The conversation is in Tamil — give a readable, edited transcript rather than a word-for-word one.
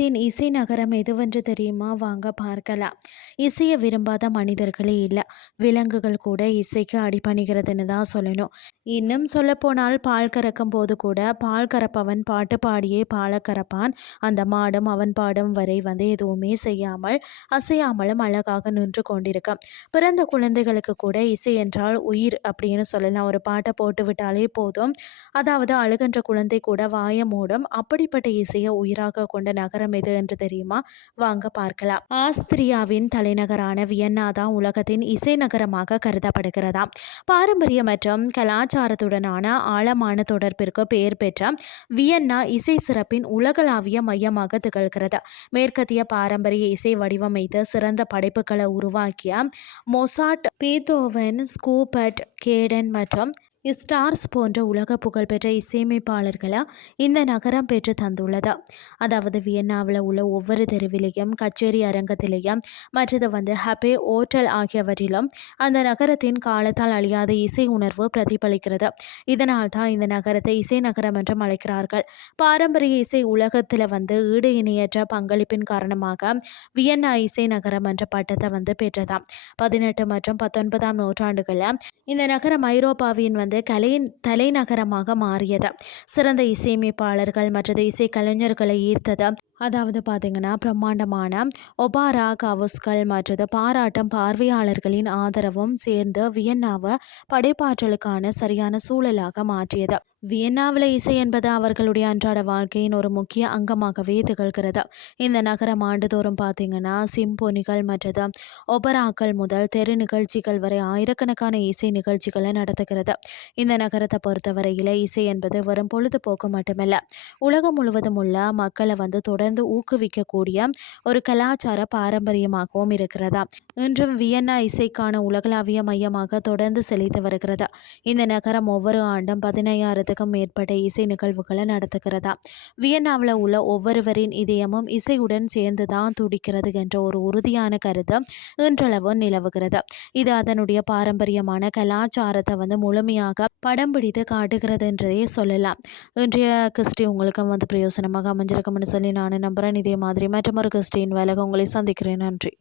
உலகத்தின் இசை நகரம் எதுவென்று தெரியுமா? வாங்க பார்க்கலாம். இசையை விரும்பாத மனிதர்களே இல்லை. விலங்குகள் கூட இசைக்கு அடிபணிகிறதுன்னு தான் சொல்லணும். இன்னும் சொல்லப்போனால் பால் கறக்கும் போது கூட பால் கறப்பவன் பாட்டு பாடியே பாலை கறப்பான். அந்த மாடும் அவன் பாடும் வரை எதுவுமே செய்யாமல் அசையாமலும் அழகாக நின்று கொண்டிருக்கும். பிறந்த குழந்தைகளுக்கு கூட இசை என்றால் உயிர் அப்படின்னு சொல்லலாம். ஒரு பாட்டை போட்டு விட்டாலே போதும், அதாவது அழுகின்ற குழந்தை கூட வாய மூடும். அப்படிப்பட்ட இசையை உயிராக கொண்ட நகரம் எது என்று தெரியுமா? வாங்க பார்க்கலாம். ஆஸ்திரியாவின் தலைநகரான வியன்னா தான் உலகத்தின் இசை நகரமாக கருதப்படுகிறதா. பாரம்பரிய மற்றும் கலாச்சாரத்துடனான ஆழமான தொடர்பிற்கு பெயர் பெற்ற வியன்னா இசை சிறப்பின் உலகளாவிய மையமாக திகழ்கிறது. மேற்கத்திய பாரம்பரிய இசை வடிவமைத்து சிறந்த படைப்புகளை உருவாக்கிய மொசாட், பீத்தோவன், ஸ்கூபர்ட், கேடன் மற்றும் ஸ்டார்ஸ் போன்ற உலக புகழ்பெற்ற இசையமைப்பாளர்களை இந்த நகரம் பெற்று தந்துள்ளது. அதாவது வியன்னாவில் உள்ள ஒவ்வொரு தெருவிலையும், கச்சேரி அரங்கத்திலையும், மற்றது ஹப்பே ஓட்டல் ஆகியவற்றிலும் அந்த நகரத்தின் காலத்தால் அழியாத இசை உணர்வு பிரதிபலிக்கிறது. இதனால் தான் இந்த நகரத்தை இசை நகரம் என்றும் அழைக்கிறார்கள். பாரம்பரிய இசை உலகத்தில் ஈடு இணையற்ற பங்களிப்பின் காரணமாக வியன்னா இசை நகரம் என்ற பட்டத்தை பெற்றதாம். 18 மற்றும் 19ஆம் நூற்றாண்டுகளில் இந்த நகரம் ஐரோப்பாவின் கலையின் தலைநகரமாக மாறியது. சிறந்த இசையமைப்பாளர்கள் மற்றது இசை கலைஞர்களை ஈர்த்தது. அதாவது பார்த்தீங்கன்னா, பிரம்மாண்டமான ஒபாரா கவுஸ்கள் மற்றது பாராட்டும் பார்வையாளர்களின் ஆதரவும் சேர்ந்து வியன்னாவை படைப்பாற்றலுக்கான சரியான சூழலாக மாற்றியது. வியன்னாவில் இசை என்பது அவர்களுடைய அன்றாட வாழ்க்கையின் ஒரு முக்கிய அங்கமாகவே திகழ்கிறது. இந்த நகரம் ஆண்டுதோறும் பார்த்தீங்கன்னா, சிம்போனிகள் மற்றது ஒபராக்கள் முதல் தெரு நிகழ்ச்சிகள் வரை ஆயிரக்கணக்கான இசை நிகழ்ச்சிகளை நடத்துகிறது. இந்த நகரத்தை பொறுத்தவரையில் இசை என்பது வெறும் பொழுதுபோக்கு மட்டுமல்ல, உலகம் முழுவதும் உள்ள மக்களை தொடர்ந்து ஊக்குவிக்கக்கூடிய ஒரு கலாச்சார பாரம்பரியமாகவும் இருக்கிறதா. இன்றும் வியன்னா இசைக்கான உலகளாவிய மையமாக தொடர்ந்து செலுத்தி வருகிறது. இந்த நகரம் ஒவ்வொரு ஆண்டும் 15,000க்கும் மேற்பட்ட இசை நிகழ்வுகளை நடத்துகிறதா. வியன்னாவில் உள்ள ஒவ்வொருவரின் இதயமும் இசையுடன் சேர்ந்து தான் துடிக்கிறது என்ற ஒரு உறுதியான கருத்து இன்றளவு நிலவுகிறது. இது அதனுடைய பாரம்பரியமான கலாச்சாரத்தை முழுமையாக படம் பிடித்து காட்டுகிறது என்றே சொல்லலாம். இன்றைய கிறிஸ்டி உங்களுக்கு பிரயோசனமாக அமைஞ்சிருக்கும்னு சொல்லி நான் நம்புகிறேன். இதே மாதிரி மற்றொரு கிறிஸ்டின் வேலைக்கு உங்களை சந்திக்கிறேன். நன்றி.